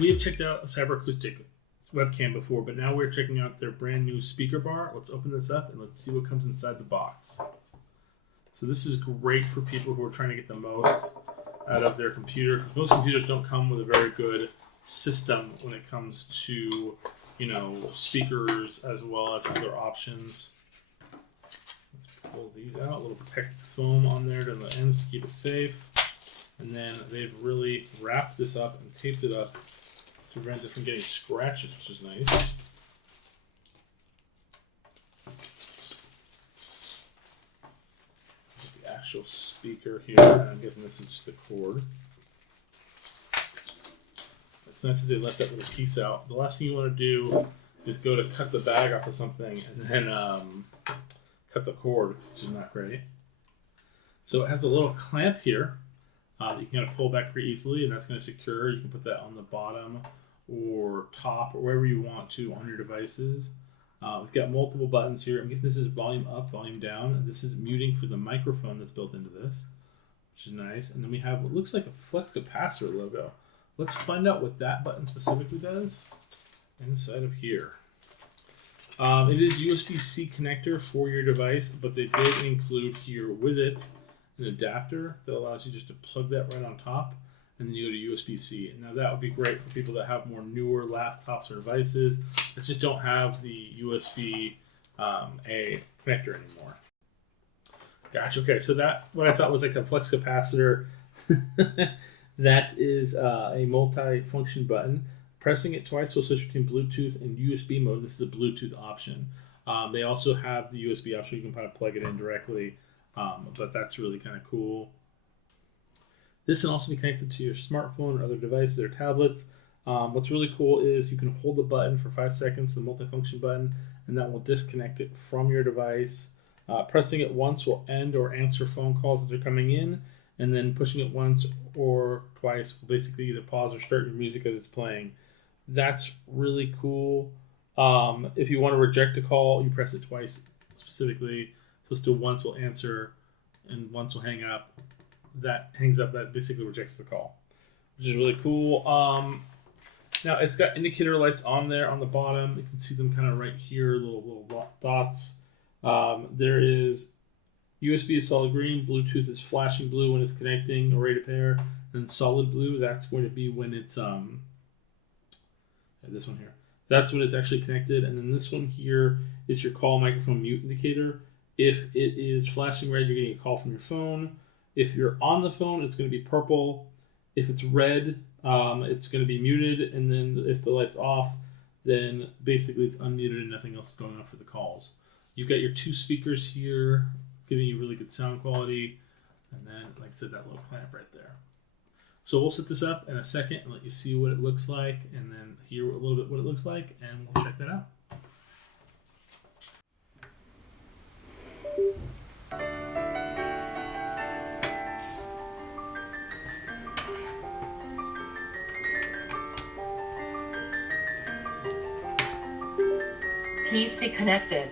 We have checked out a Cyber Acoustics webcam before, but now we're checking out their brand new speaker bar. Let's open this up and let's see what comes inside the box. So this is great for people who are trying to get the most out of their computer, because most computers don't come with a very good system when it comes to, speakers as well as other options. Let's pull these out. A little protective foam on there to the ends to keep it safe. And then they've really wrapped this up and taped it up to prevent it from getting scratches, which is nice. The actual speaker here, I'm guessing this is just the cord. It's nice that they let that little piece out. The last thing you want to do is go to cut the bag off of something and then cut the cord, which is not great. So it has a little clamp here that you can kind of pull back pretty easily, and that's going to secure. You can put that on the bottom or top or wherever you want to on your devices. We've got multiple buttons here. I'm guessing this is volume up, volume down, and this is muting for the microphone that's built into this, which is nice. And then we have what looks like a flex capacitor logo. Let's find out what that button specifically does inside of here. It is USB-C connector for your device, but they did include here with it an adapter that allows you just to plug that right on top, and then you go to USB-C. Now that would be great for people that have more newer laptops or devices that just don't have the USB-A connector anymore. Gotcha. Okay, so that what I thought was like a flex capacitor. That is a multi-function button. Pressing it twice will switch between Bluetooth and USB mode. This is a Bluetooth option. They also have the USB option. You can kind of plug it in directly, but that's really kind of cool. This can also be connected to your smartphone or other devices or tablets. What's really cool is you can hold the button for 5 seconds, the multifunction button, and that will disconnect it from your device. Pressing it once will end or answer phone calls as they're coming in, and then pushing it once or twice will basically either pause or start your music as it's playing. That's really cool. If you want to reject a call, you press it twice specifically. So still once will answer and once will hang up. That hangs up, that basically rejects the call, which is really cool. Now it's got indicator lights on there on the bottom. You can see them kind of right here, little dots. There is USB is solid green, Bluetooth is flashing blue when it's connecting or ready to pair, then solid blue, that's going to be when it's this one here. That's when it's actually connected, and then this one here is your call microphone mute indicator. If it is flashing red, you're getting a call from your phone. If you're on the phone, it's going to be purple. If it's red, it's going to be muted, and then if the light's off, then basically it's unmuted and nothing else is going on for the calls. You've got your 2 speakers here, giving you really good sound quality, and then, like I said, that little clamp right there. So we'll set this up in a second and let you see what it looks like, and then hear a little bit what it looks like, and we'll check that out. Please stay connected.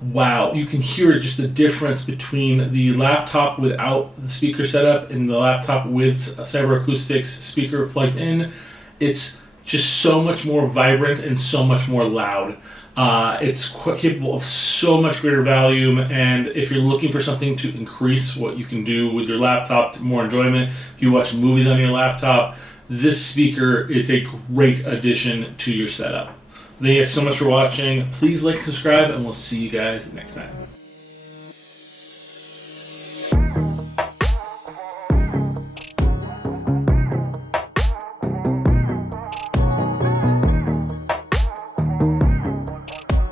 Wow, you can hear just the difference between the laptop without the speaker setup and the laptop with a Cyber Acoustics speaker plugged in. It's just so much more vibrant and so much more loud. It's capable of so much greater volume, and if you're looking for something to increase what you can do with your laptop to more enjoyment, if you watch movies on your laptop, this speaker is a great addition to your setup. Thank you guys so much for watching. Please like, subscribe, and we'll see you guys next time.